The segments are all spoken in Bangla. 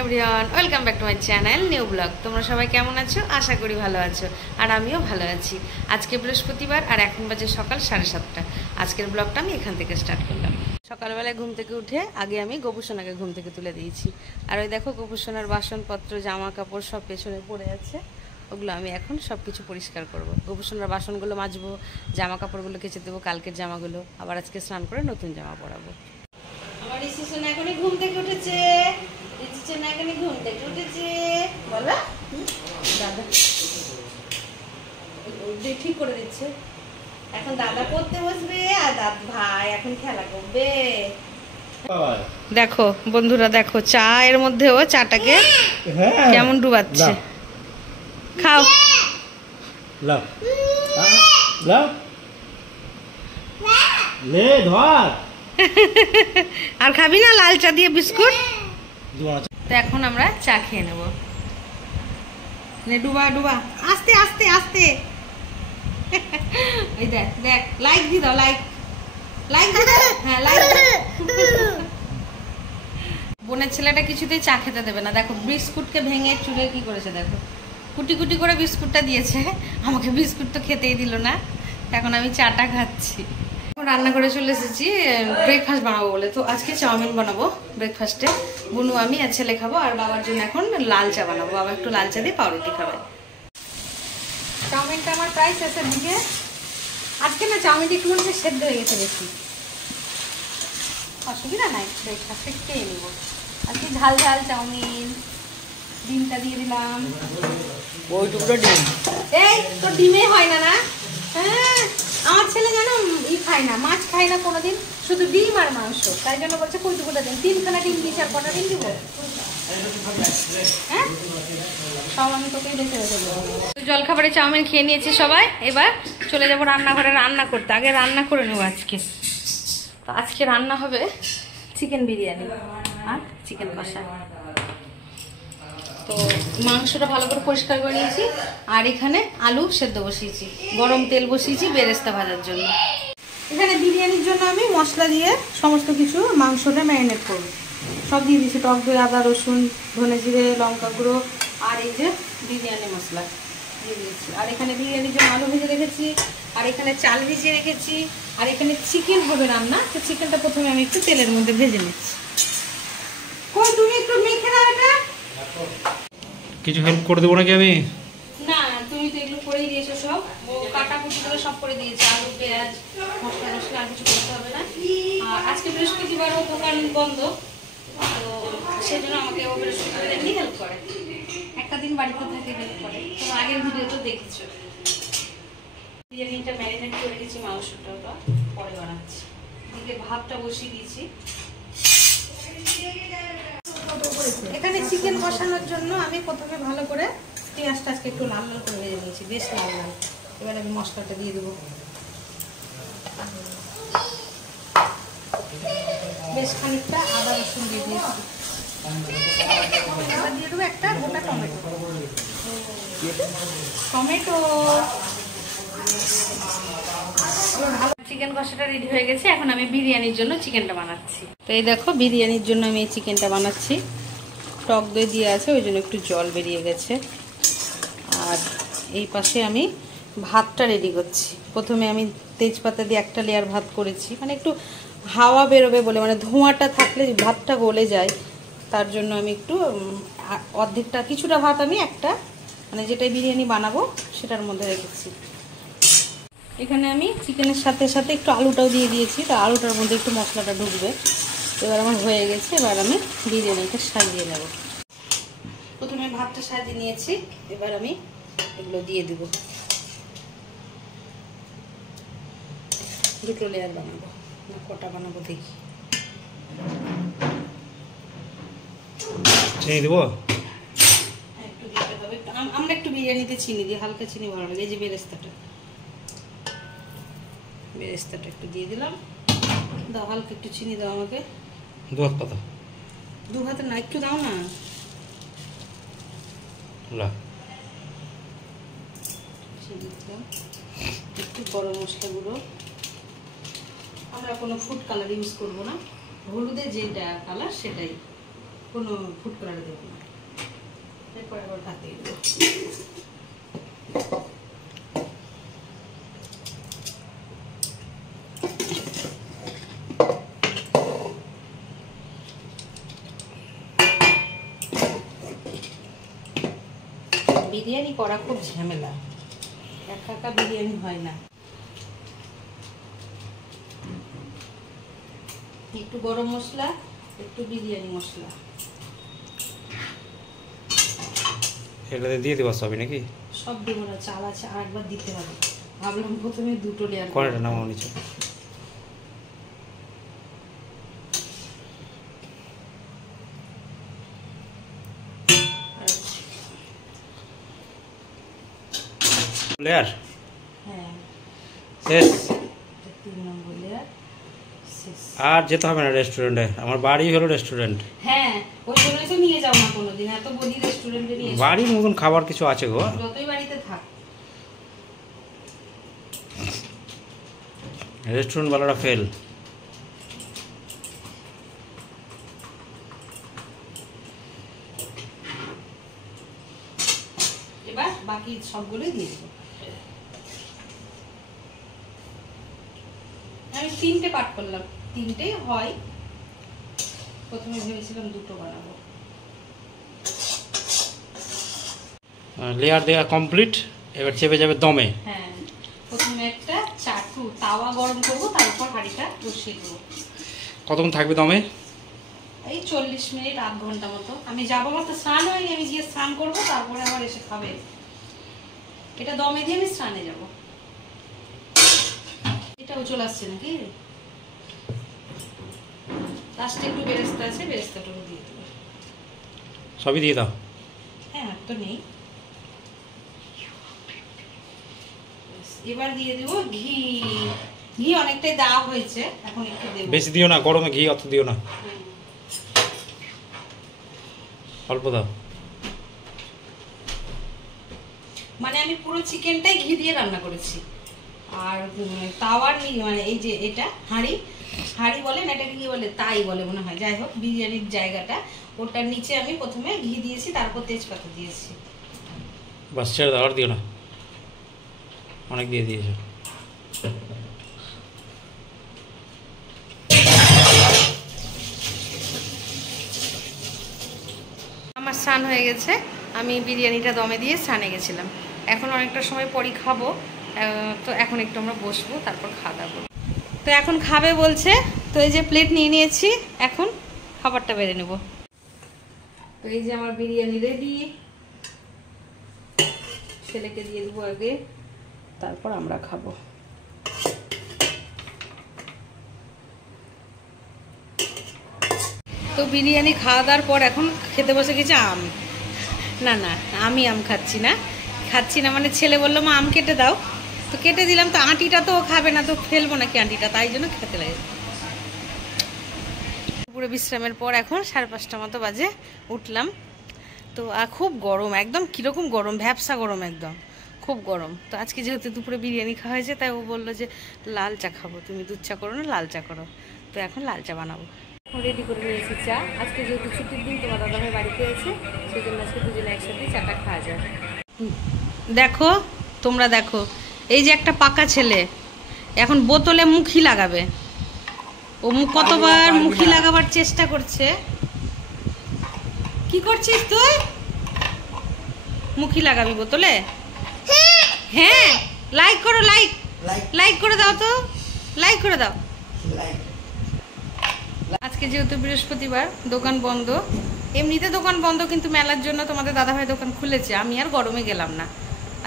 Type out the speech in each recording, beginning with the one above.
Everyone, welcome back to my channel new blog. তোমরা সবাই কেমন আছো? আশা করি ভালো আছো, আর আমিও ভালো আছি। আজকে বৃহস্পতিবার আর এখন বাজে সকাল 7:30। আজকের ব্লগটা আমি এখান থেকে স্টার্ট করলাম। সকালবেলায় ঘুম থেকে উঠে আগে আমি গোপুসোনাকে ঘুম থেকে তুলে দিয়েছি। আর ওই দেখো গোপুসোনার বাসনপত্র, জামা কাপড় সব পেছনে পড়ে আছে। ওগুলো আমি এখন সব কিছু পরিষ্কার করবো। গোপুসোনার বাসনগুলো মাজবো, জামা কাপড়গুলো কেচে দেবো, কালকের জামাগুলো আবার আজকে স্নান করে নতুন জামা পরাবো। আমার ঋষিসোনা এখনই ঘুম থেকে উঠেছে। ঘুম থেকে উঠেছে বলো দাদা ঠিক করে দিচ্ছে। এখন দাদা পড়তে বসবে আর ভাই এখন খেলা করবে। দেখো বন্ধুরা, দেখো চা এর মধ্যেও চাটাকে কেমন ডুবাচ্ছে। খাও আর খাবি না লাল চা দিয়ে বিস্কুট? তো এখন আমরা চা খেয়ে নেব। ডুবা ডুবা আস্তে আস্তে আস্তে। এই দেখ দেখ, লাইক দি দাও, লাইক লাইক দি দাও। হ্যাঁ লাইক। বোনের ছেলেটা কিছুতেই চা খেতে দেবে না। দেখো বিস্কুটকে ভেঙে চুড়ে কি করেছে, দেখো কুটি কুটি করে বিস্কুটটা দিয়েছে। আমাকে বিস্কুট তো খেতেই দিল না। এখন আমি চাটা খাচ্ছি। রান্না করে চলে এসেছি ব্রেকফাস্ট বানাবো বলে। তো আজকে চাউমিন বানাবো ব্রেকফাস্টে। বুনু আমি আর ছেলে খাবো, আর বাবার জন্য এখন লাল চা বানাবো। বাবা একটু লাল চা দিয়ে পাউরুটি খাবে। চাউমিনটা আমার প্রায় শেষের দিকে। আজকে না চাউমিনটা একটু মনে সেদ্ধ হয়ে গেছে বেশি, অসুবিধা নাই, ব্রেকফাস্টে খেয়ে নেবো। আজকে ঝাল ঝাল চাউমিন। ডিমটা দিয়ে দিলাম, ওইটুকুটা ডিম। এই তো ডিমে হয় না না। হ্যাঁ আমার ছেলে জানো খায় না, মাছ খায় না কোনোদিন, শুধু ডিম আর মাংস। তাই জন্য বলছে কইটুকুটা দিন। 3খানা ডিম দিচ্ছি, আর কটা ডিম দিব? হ্যাঁ সব আমি তোকেই দেখে রেখে দেবো। জলখাবারে চাউমিন খেয়ে নিয়েছি সবাই। এবার চলে যাবো রান্নাঘরে রান্না করতে। আগে রান্না করে নেবো আজকে। তো আজকে রান্না হবে চিকেন বিরিয়ানি আর চিকেন কষা। তো মাংসটা ভালো করে পরিষ্কার করে নিয়েছি, আর এখানে আলু সেদ্ধ বসিয়েছি, গরম তেল বসিয়েছি বেরেস্তা ভাজার জন্য। এখানে বিরিয়ানির জন্য আমি মশলা দিয়ে সমস্ত কিছু মাংসটা ম্যারিনেট করব। সব দিয়ে দিয়েছি, টক দই, আদা রসুন, ধনে জিরে, লঙ্কা গুঁড়ো, আর এই যে বিরিয়ানি মশলা দিয়ে দিয়েছি। আর এখানে বিরিয়ানির জন্য আলু ভেজে রেখেছি, আর এখানে চাল ভিজিয়ে রেখেছি, আর এখানে চিকেন হবে রান্না। তো চিকেনটা প্রথমে আমি একটু তেলের মধ্যে ভেজে নিচ্ছি। কই তুমি একটু মেখে দাও এটা। কিছু হেল্প করে দেবো নাকি আমি? না তুমি তো এগুলো করেই দিয়েছো সব। ও কাটা কুটি করে সব করে দিয়েছে, আলু পেঁয়াজ মশলা মশলা আর কিছু করতে হবে না। আর আজকে বৃহস্পতিবার ও দোকান বন্ধ, তো সেই জন্য আমাকে ও বৃহস্পতিবার এমনি হেল্প করে। একটা দিন বাড়িতে থাকে হেল্প করে। তো আগের ভিডিও তো দেখেছো। বিরিয়ানিটা ম্যারিনেট করে দিয়েছি, মাংসটা পরে বানাচ্ছি। এদিকে ভাতটা বসিয়ে দিয়েছি। এখানে চিকেন কষানোর জন্য আমি প্রথমে ভালো করে পেঁয়াজটা আজকে একটু লাল লাল করে ভেজে নিয়েছি, বেশ লাল লাল। এবার আমি মশলাটা দিয়ে দেবো। বেশ খানিকটা আদা রসুন দিয়ে দিয়েছি। এবার দিয়ে দেবো একটা গোটা টমেটো। চিকেন কষাটা রেডি হয়ে গেছে। এখন আমি বিরিয়ানির জন্য চিকেনটা বানাচ্ছি। তো এই দেখো বিরিয়ানির জন্য আমি এই চিকেনটা বানাচ্ছি। টক দই দিয়ে আছে, ওই জন্য একটু জল বেরিয়ে গেছে। আর এই পাশে আমি ভাতটা রেডি করছি। প্রথমে আমি তেজপাতা দিয়ে একটা লেয়ার ভাত করেছি, মানে একটু হাওয়া বেরোবে বলে, মানে ধোঁয়াটা থাকলে ভাতটা গলে যায়। তার জন্য আমি একটু অর্ধেকটা, কিছুটা ভাত আমি একটা, মানে যেটাই বিরিয়ানি বানাবো সেটার মধ্যে রেখেছি। এখানে আমি চিকেনের সাথে সাথে একটু আলুটাও দিয়ে দিয়েছি, তো আলুটার মধ্যে একটু মশলাটা ঢুকবে। এবার আমার হয়ে গেছে। এবার আমি বিরিয়ানিটা সাজিয়ে নেব। প্রথমে ভাতটা সাজিয়ে নিয়েছি, এবার আমি এগুলো দিয়ে দেব। দুটো লেয়ার বানাবো না কটা বানাবো দেখি। চিনি দেবো একটু দিতে হবে। আমরা একটু বিরিয়ানিতে চিনি দিই, হালকা চিনি ভালো লাগে। এই যে বেরেস্তাটা একটু দিয়ে দিলাম। দাও হালকা একটু চিনি দাও আমাকে। 2 হাত পাতা। 2 হাতে না, একটু দাও না। চিনি দিলাম, একটু গরম মশলা গুঁড়ো। আমরা কোনো ফুড কালার ইউজ করবো না, হলুদের যেটা কালার সেটাই। কোনো ফুড কালার দেবো না। এরপর আবার ভাত দিয়ে দেবো। বিরিয়ানি করা খুব ঝামেলা, একা একা বিরিয়ানি হয় না। একটু গরম মশলা, একটু বিরিয়ানি মশলা, এটাতে দিয়ে দেবো সবই নাকি? সব দেবো না, চাল আছে আর একবার দিতে হবে। ভাবলাম প্রথমে দুটো লেয়ার করে নামাও নিচে। লেয়ার হ্যাঁ, শেষ। 3 নম্বর লেয়ার শেষ। আর যেতে হবে না রেস্টুরেন্টে, আমার বাড়ি হলো রেস্টুরেন্ট। হ্যাঁ, ওই জন্যই তো নিয়ে যাও না কোনোদিন, এত বলি রেস্টুরেন্টে নিয়ে যাও। বাড়ির মতন খাবার কিছু আছে গো, যতই বাড়িতে থাক। রেস্টুরেন্ট वाला ফেল। এবার বাকি সবগুলোই দিয়ে দেবো। আমি 3টে পার্ট করলাম, 3টেই হয়। প্রথমে ভেবেছিলাম 2টো বানাবো। লেয়ার দেওয়া কমপ্লিট, এবার চেপে যাবে দমে। হ্যাঁ, প্রথমে একটা চাটু তাওয়া গরম করবো, তারপর হাঁড়িটা বসিয়ে দেবো। কতক্ষণ থাকবে দমে? এই 40 মিনিট, আধ ঘন্টা মতো। আমি যাবো মাত্র, স্নান হয়নি, আমি গিয়ে স্নান করবো, তারপরে আবার এসে খাবে। এটা দমে দিয়ে আমি স্নানে যাবো। এটাও চলে আসছে নাকি? লাস্টে একটু বেরেস্তা আছে, বেরেস্তাটাও দিয়ে দেবো। সবই দিয়ে দাও। হ্যাঁ, আর তো নেই। এবার দিয়ে দেবো ঘি। ঘি অনেকটাই দেওয়া হয়েছে, এখন একটু দেবো। বেশি দিও না, গরমে ঘি অত দিও না, অল্প দাও। মানে আমি পুরো চিকেনটাই ঘি দিয়ে রান্না করেছি। আর তাওয়ার মানে এই যে এটা হাঁড়ি, হাঁড়ি বলে না, এটাকে কি বলে, তাই বলে মনে হয়। যাই হোক, বিরিয়ানির জায়গাটা, ওটার নিচে আমি প্রথমে ঘি দিয়েছি, তারপর তেজপাতা দিয়েছি। বাস ছেড়ে দাও, আর দিও না, অনেক দিয়ে দিয়েছো। আমার স্নান হয়ে গেছে, আমি বিরিয়ানিটা দমে দিয়ে স্নানে গেছিলাম। এখন অনেকটা সময় পরই খাবো, তো এখন একটু আমরা বসবো, তারপর খাওয়া দাওয়া করবো। তো এখন খাবে বলছে, তো এই যে প্লেট নিয়ে নিয়েছি, এখন খাবারটা বেড়ে নেব। তো এই যে আমার বিরিয়ানি রেডি, ছেলেকে দিয়ে দেবো আগে, তারপর আমরা খাবো। তো বিরিয়ানি খাওয়া দাওয়ার পর এখন খেতে বসে গেছে আম। না না, আমি আম খাচ্ছি না মানে ছেলে বললো মা আম কেটে দাও, তো কেটে দিলাম। তো আঁটিটা তো ও খাবে না, তো ফেলবো নাকি আঁটিটা, তাই জন্য খেতে লাগে। পুরো বিশ্রামের পর এখন 5:30 মতো বাজে, উঠলাম। তো খুব গরম, একদম কীরকম গরম, ভ্যাপসা গরম, একদম খুব গরম। তো আজকে যেহেতু দুপুরে বিরিয়ানি খাওয়া হয়েছে, তাই ও বললো যে লাল চা খাবো, তুমি দুধ চা করো না, লাল চা করো। তো এখন লাল চা বানাবো। রেডি করে নিয়েছি চা। আজকে যেহেতু ছুটির দিন, তোমার দাদাভাই বাড়িতে আছে, সেই জন্য আজকে দুজনে একসাথে চাটা খাওয়া যায়। দেখো, তোমরা দেখো, এই যে একটা পাকা ছেলে এখন বোতলে মুখি লাগাবে। ও কতবার মুখি লাগাবার চেষ্টা করছে। কি করছিস তুই? মুখি লাগাবি বোতলে? হ্যাঁ, লাইক করো, লাইক করে দাও, তো লাইক করে দাও। আজকে যেহেতু বৃহস্পতিবার, দোকান বন্ধ। এমনিতে দোকান বন্ধ, কিন্তু মেলার জন্য তোমাদের দাদাভাই দোকান খুলেছে। আমি আর গরমে গেলাম না,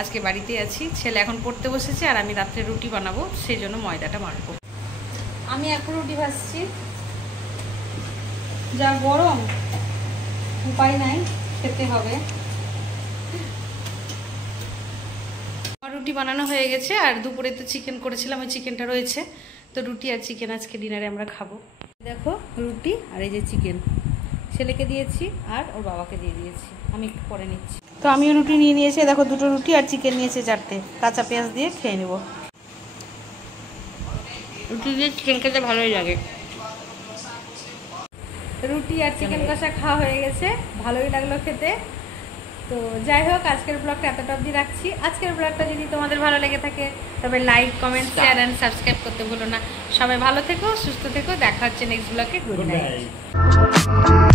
আজকে বাড়িতে আছি। ছেলে এখন পড়তে বসেছে, আর আমি রাত্রে রুটি বানাবো, সেই জন্য ময়দাটা মারবো। আমি এখন রুটি ভাজছি, যা গরম, উপায় নাই, খেতে হবে। রুটি বানানো হয়ে গেছে, আর দুপুরে তো চিকেন করেছিলাম, ওই চিকেনটা রয়েছে। তো রুটি আর চিকেন আজকে ডিনারে আমরা খাবো। দেখো, রুটি আর এই যে চিকেন ছেলেকে দিয়েছি, আর ওর বাবাকে দিয়ে দিয়েছি, আমি একটু পরে নিচ্ছি। তো আমিও রুটি নিয়ে নিয়েছি, দেখো 2টো রুটি, আর চিকেন নিয়েছে 4টে। কাঁচা পেঁয়াজ দিয়ে খেয়ে নেব। রুটি দিয়ে চিকেন খেতে ভালোই লাগে। রুটি আর চিকেন কষা খাওয়া হয়ে গেছে, ভালোই লাগলো খেতে। তো যাই হোক, আজকের ব্লগটা এতটা অবধি রাখছি। আজকের ব্লগটা যদি তোমাদের ভালো লেগে থাকে তবে like, comment, share and subscribe করতে ভুলো না। সবাই ভালো থেকো, সুস্থ থেকো, দেখা হচ্ছে নেক্সট ব্লগে। Good night.